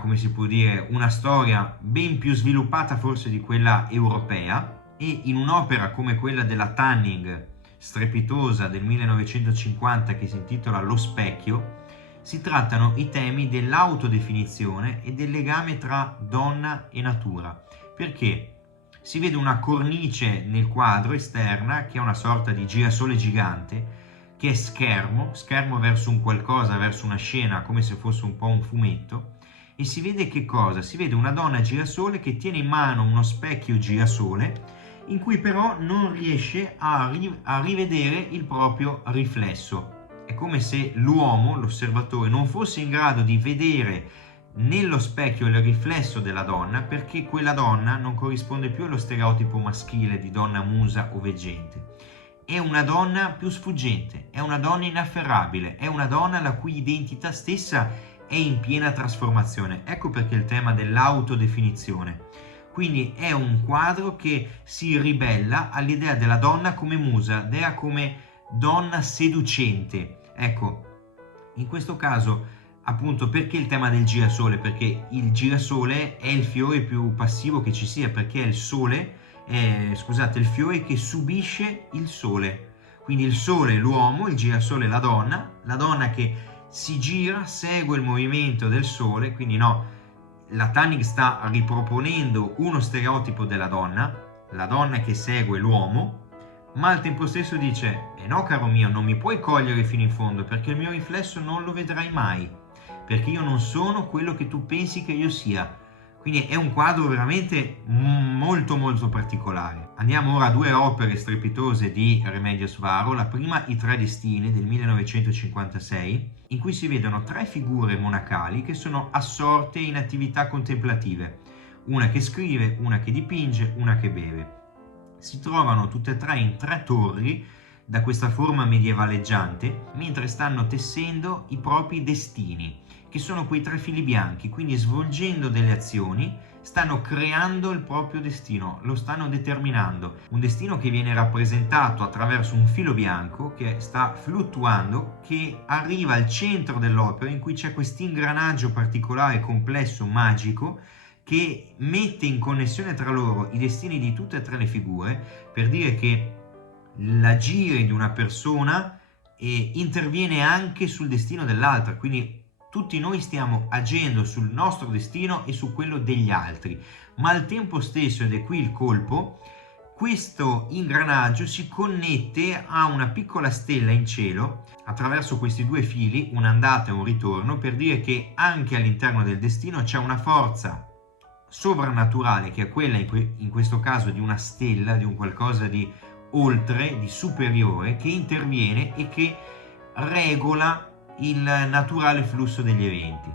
come si può dire, una storia ben più sviluppata forse di quella europea, e in un'opera come quella della Tanning, strepitosa, del 1950, che si intitola Lo specchio, si trattano i temi dell'autodefinizione e del legame tra donna e natura, perché si vede una cornice nel quadro esterna che è una sorta di girasole gigante, che è schermo verso un qualcosa, verso una scena, come se fosse un po' un fumetto, e si vede che cosa? Si vede una donna girasole che tiene in mano uno specchio girasole, in cui però non riesce a rivedere il proprio riflesso. È come se l'uomo, l'osservatore, non fosse in grado di vedere nello specchio il riflesso della donna, perché quella donna non corrisponde più allo stereotipo maschile di donna musa o veggente. È una donna più sfuggente, è una donna inafferrabile, è una donna la cui identità stessa è in piena trasformazione. Ecco perché il tema dell'autodefinizione. Quindi è un quadro che si ribella all'idea della donna come musa, idea come donna seducente. Ecco, in questo caso, appunto, perché il tema del girasole? Perché il girasole è il fiore più passivo che ci sia, perché è il sole, il fiore che subisce il sole. Quindi il sole è l'uomo, il girasole è la donna che si gira, segue il movimento del sole, quindi no, la Tanning sta riproponendo uno stereotipo della donna, la donna che segue l'uomo, ma al tempo stesso dice: no caro mio, non mi puoi cogliere fino in fondo, perché il mio riflesso non lo vedrai mai, perché io non sono quello che tu pensi che io sia. Quindi è un quadro veramente molto molto particolare. Andiamo ora a due opere strepitose di Remedios Varo. La prima, I Tre Destini, del 1956, in cui si vedono tre figure monacali che sono assorte in attività contemplative, una che scrive, una che dipinge, una che beve. Si trovano tutte e tre in tre torri da questa forma medievaleggiante, mentre stanno tessendo i propri destini, che sono quei tre fili bianchi. Quindi svolgendo delle azioni stanno creando il proprio destino, lo stanno determinando, un destino che viene rappresentato attraverso un filo bianco che sta fluttuando, che arriva al centro dell'opera, in cui c'è questo ingranaggio particolare, complesso, magico, che mette in connessione tra loro i destini di tutte e tre le figure, per dire che l'agire di una persona e interviene anche sul destino dell'altra, quindi tutti noi stiamo agendo sul nostro destino e su quello degli altri, ma al tempo stesso, ed è qui il colpo, questo ingranaggio si connette a una piccola stella in cielo attraverso questi due fili, un'andata e un ritorno, per dire che anche all'interno del destino c'è una forza sovrannaturale, che è quella in questo caso di una stella, di un qualcosa di oltre, di superiore, che interviene e che regola il naturale flusso degli eventi.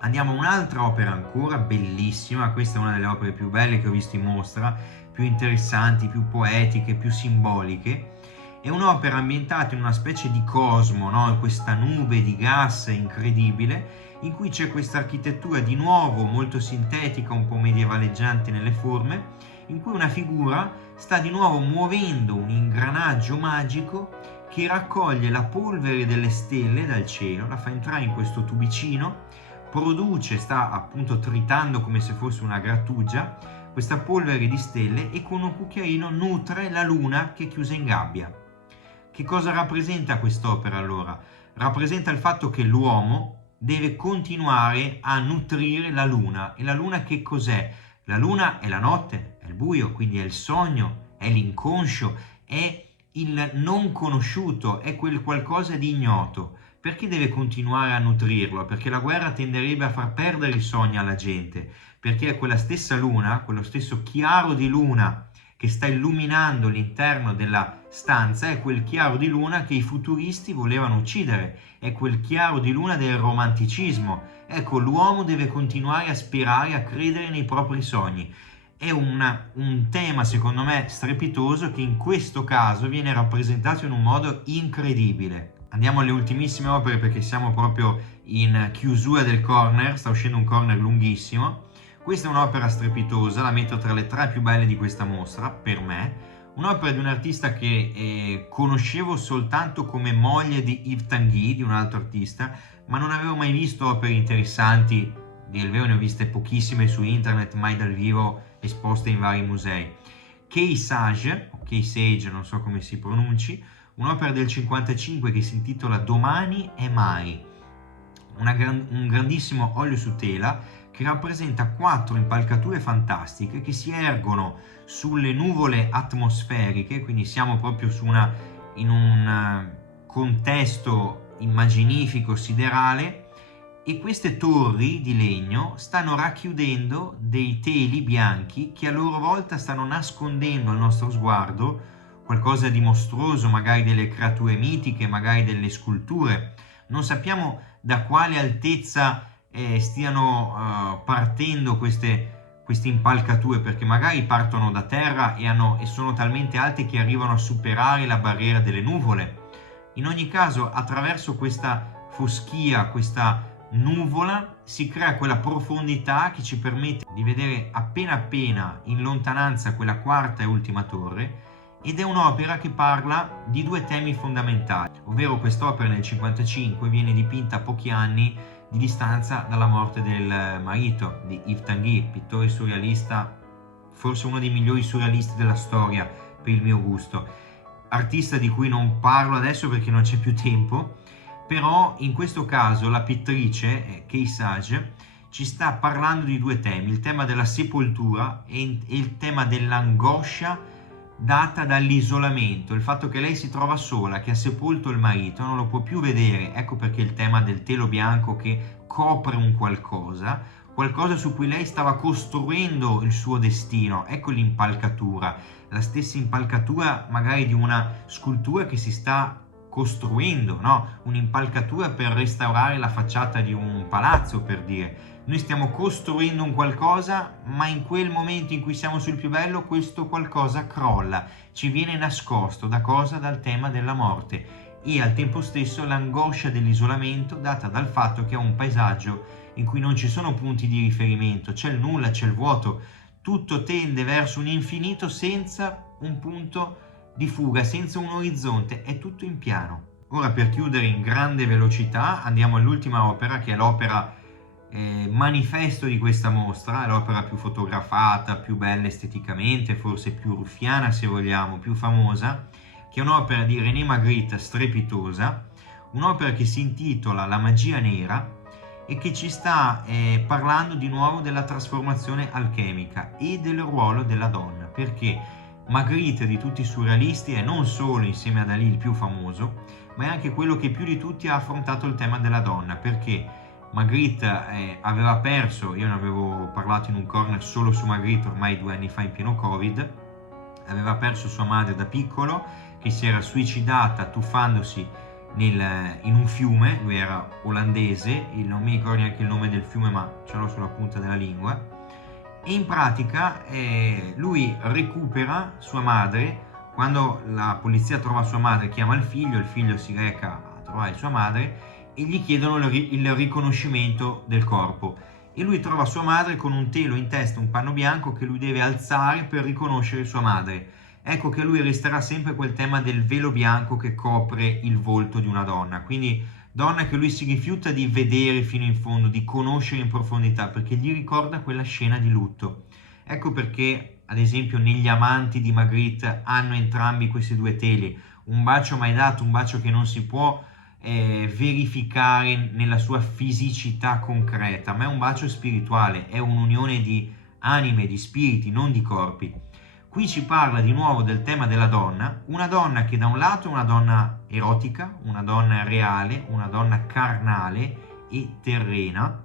Andiamo a un'altra opera ancora bellissima, questa è una delle opere più belle che ho visto in mostra, più interessanti, più poetiche, più simboliche. È un'opera ambientata in una specie di cosmo, no? Questa nube di gas incredibile, in cui c'è questa architettura di nuovo molto sintetica, un po' medievaleggiante nelle forme, in cui una figura sta di nuovo muovendo un ingranaggio magico che raccoglie la polvere delle stelle dal cielo, la fa entrare in questo tubicino, produce, sta appunto tritando come se fosse una grattugia, questa polvere di stelle, e con un cucchiaino nutre la luna che è chiusa in gabbia. Che cosa rappresenta quest'opera allora? Rappresenta il fatto che l'uomo deve continuare a nutrire la luna. E la luna che cos'è? La luna è la notte, è il buio, quindi è il sogno, è l'inconscio, è il non conosciuto, è quel qualcosa di ignoto. Perché deve continuare a nutrirlo? Perché la guerra tenderebbe a far perdere i sogni alla gente, perché è quella stessa luna, quello stesso chiaro di luna che sta illuminando l'interno della stanza, è quel chiaro di luna che i futuristi volevano uccidere, è quel chiaro di luna del romanticismo. Ecco, l'uomo deve continuare a aspirare, a credere nei propri sogni. È un tema, secondo me, strepitoso, che in questo caso viene rappresentato in un modo incredibile. Andiamo alle ultimissime opere, perché siamo proprio in chiusura del corner, sta uscendo un corner lunghissimo. Questa è un'opera strepitosa, la metto tra le 3 più belle di questa mostra, per me. Un'opera di un artista che conoscevo soltanto come moglie di Yves Tanguy, di un altro artista, ma non avevo mai visto opere interessanti. Di vero ne ho viste pochissime su internet, mai dal vivo esposte in vari musei. Kay Sage, o Kay Sage, non so come si pronunci, un'opera del 55 che si intitola Domani e Mai, un grandissimo olio su tela che rappresenta 4 impalcature fantastiche che si ergono sulle nuvole atmosferiche, quindi siamo proprio in un contesto immaginifico siderale, e queste torri di legno stanno racchiudendo dei teli bianchi che a loro volta stanno nascondendo al nostro sguardo qualcosa di mostruoso, magari delle creature mitiche, magari delle sculture. Non sappiamo da quale altezza stiano partendo queste impalcature, perché magari partono da terra e sono talmente alte che arrivano a superare la barriera delle nuvole. In ogni caso, attraverso questa foschia, questa nuvola, si crea quella profondità che ci permette di vedere appena appena in lontananza quella quarta e ultima torre, ed è un'opera che parla di 2 temi fondamentali, ovvero quest'opera nel 55 viene dipinta a pochi anni di distanza dalla morte del marito di Yves Tanguy, pittore surrealista, forse uno dei migliori surrealisti della storia per il mio gusto, artista di cui non parlo adesso perché non c'è più tempo. Però in questo caso la pittrice, Kay Sage, ci sta parlando di 2 temi, il tema della sepoltura e il tema dell'angoscia data dall'isolamento, il fatto che lei si trova sola, che ha sepolto il marito, non lo può più vedere. Ecco perché il tema del telo bianco che copre un qualcosa su cui lei stava costruendo il suo destino. Ecco l'impalcatura, la stessa impalcatura magari di una scultura che si sta costruendo, no? Un'impalcatura per restaurare la facciata di un palazzo, per dire. Noi stiamo costruendo un qualcosa, ma in quel momento in cui siamo sul più bello, questo qualcosa crolla, ci viene nascosto. Da cosa? Dal tema della morte, e al tempo stesso l'angoscia dell'isolamento data dal fatto che è un paesaggio in cui non ci sono punti di riferimento, c'è il nulla, c'è il vuoto, tutto tende verso un infinito senza un punto di fuga, senza un orizzonte, è tutto in piano. Ora, per chiudere in grande velocità, andiamo all'ultima opera, che è l'opera manifesto di questa mostra, è l'opera più fotografata, più bella esteticamente, forse più ruffiana se vogliamo, più famosa. che è un'opera di René Magritte strepitosa, un'opera che si intitola La magia nera e che ci sta parlando di nuovo della trasformazione alchemica e del ruolo della donna, perché Magritte di tutti i surrealisti è non solo insieme a Dalì il più famoso, ma è anche quello che più di tutti ha affrontato il tema della donna, perché Magritte aveva perso, io ne avevo parlato in un corner solo su Magritte ormai 2 anni fa in pieno Covid, aveva perso sua madre da piccolo, che si era suicidata tuffandosi in un fiume. Lui era olandese, non mi ricordo neanche il nome del fiume, ma ce l'ho sulla punta della lingua, e in pratica lui recupera sua madre. Quando la polizia trova sua madre, chiama il figlio si reca a trovare sua madre e gli chiedono il riconoscimento del corpo, e lui trova sua madre con un telo in testa, un panno bianco che lui deve alzare per riconoscere sua madre. Ecco che a lui resterà sempre quel tema del velo bianco che copre il volto di una donna, quindi donna che lui si rifiuta di vedere fino in fondo, di conoscere in profondità, perché gli ricorda quella scena di lutto. Ecco perché, ad esempio, negli amanti di Magritte hanno entrambi questi due teli, un bacio mai dato, un bacio che non si può verificare nella sua fisicità concreta, ma è un bacio spirituale, è un'unione di anime, di spiriti, non di corpi. Qui ci parla di nuovo del tema della donna, una donna che da un lato è una donna erotica, una donna reale, una donna carnale e terrena,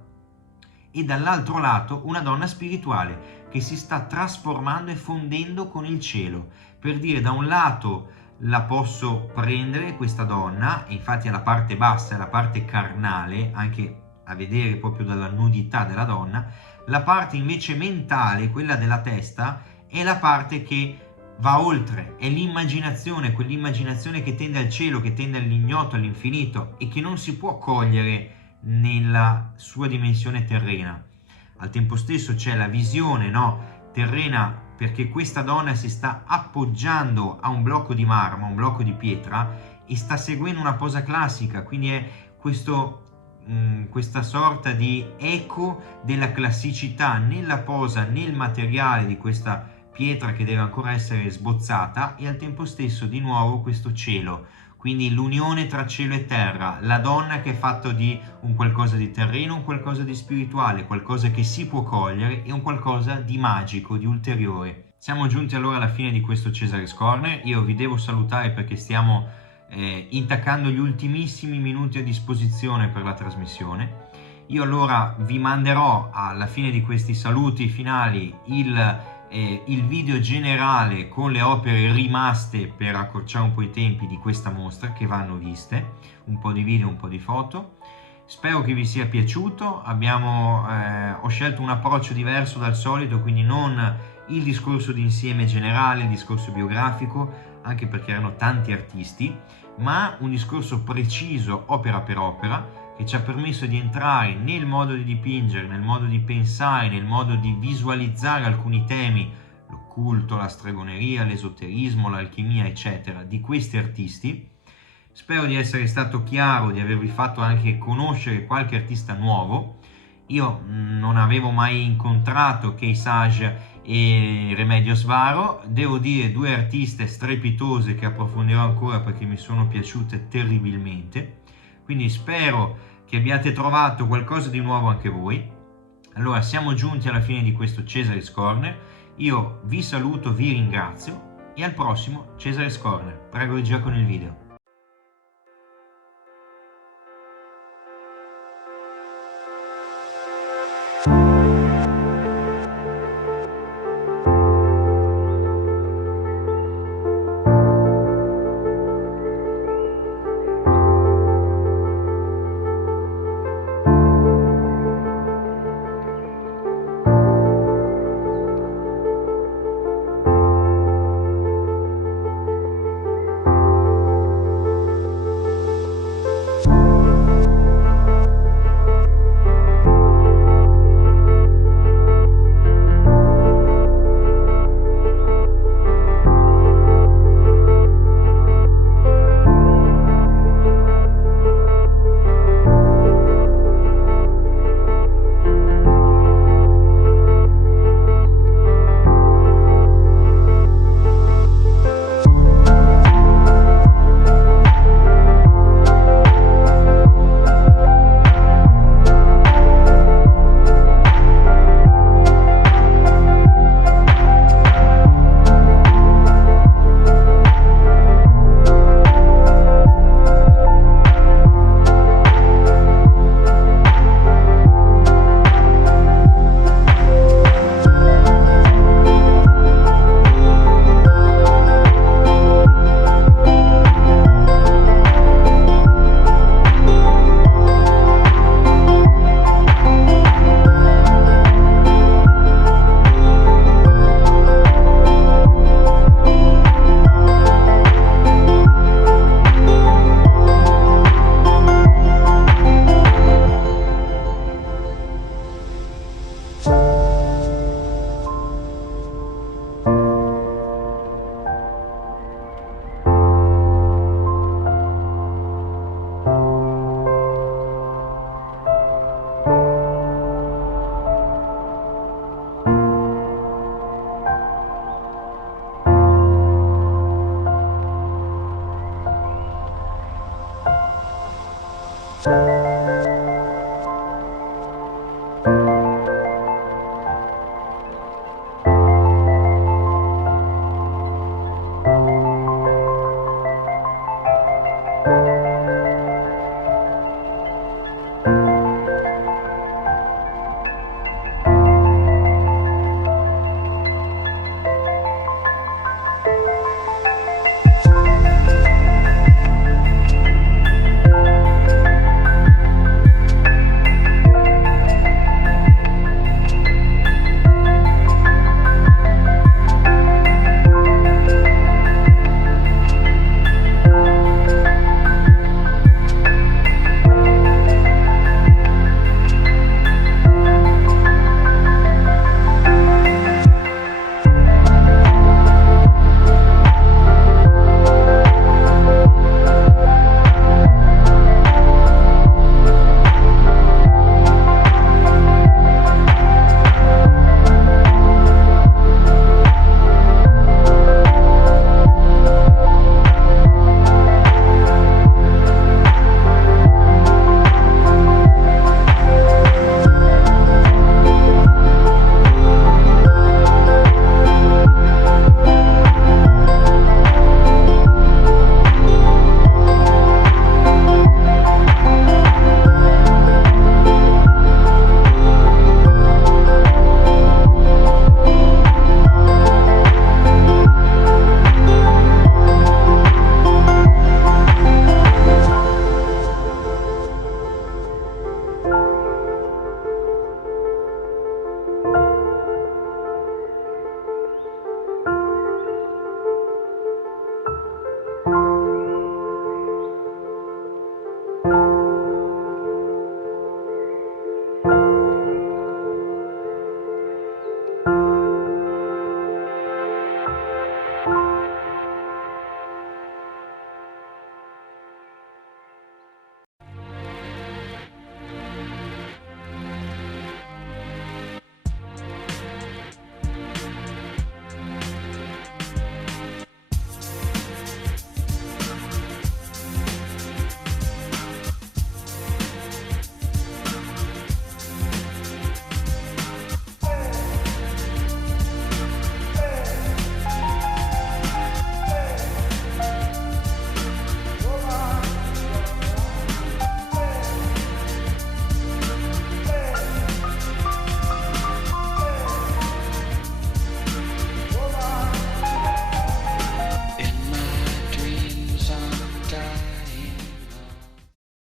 e dall'altro lato una donna spirituale che si sta trasformando e fondendo con il cielo, per dire da un lato la posso prendere questa donna, e infatti è la parte bassa, è la parte carnale, anche a vedere proprio dalla nudità della donna, la parte invece mentale, quella della testa, è la parte che va oltre, è l'immaginazione, quell'immaginazione che tende al cielo, che tende all'ignoto, all'infinito e che non si può cogliere nella sua dimensione terrena. Al tempo stesso c'è la visione, no, terrena, perché questa donna si sta appoggiando a un blocco di marmo, a un blocco di pietra, e sta seguendo una posa classica, quindi è questa sorta di eco della classicità nella posa, nel materiale di questa pietra che deve ancora essere sbozzata, e al tempo stesso di nuovo questo cielo, quindi l'unione tra cielo e terra, la donna che è fatto di un qualcosa di terreno, un qualcosa di spirituale, qualcosa che si può cogliere e un qualcosa di magico, di ulteriore. Siamo giunti allora alla fine di questo Cesare's Corner. Io vi devo salutare perché stiamo intaccando gli ultimissimi minuti a disposizione per la trasmissione. Io allora vi manderò alla fine di questi saluti finali il video generale con le opere rimaste per accorciare un po' i tempi di questa mostra, che vanno viste, un po' di video, un po' di foto. Spero che vi sia piaciuto. Ho scelto un approccio diverso dal solito, quindi non il discorso d'insieme generale, il discorso biografico, anche perché erano tanti artisti, ma un discorso preciso opera per opera, che ci ha permesso di entrare nel modo di dipingere, nel modo di pensare, nel modo di visualizzare alcuni temi, l'occulto, la stregoneria, l'esoterismo, l'alchimia, eccetera, di questi artisti. Spero di essere stato chiaro, di avervi fatto anche conoscere qualche artista nuovo. Io non avevo mai incontrato Kay Sage e Remedios Varo, devo dire due artiste strepitose che approfondirò ancora perché mi sono piaciute terribilmente. Quindi spero che abbiate trovato qualcosa di nuovo anche voi. Allora, siamo giunti alla fine di questo Cesare's Corner. Io vi saluto, vi ringrazio e al prossimo Cesare's Corner. Prego regia con il video.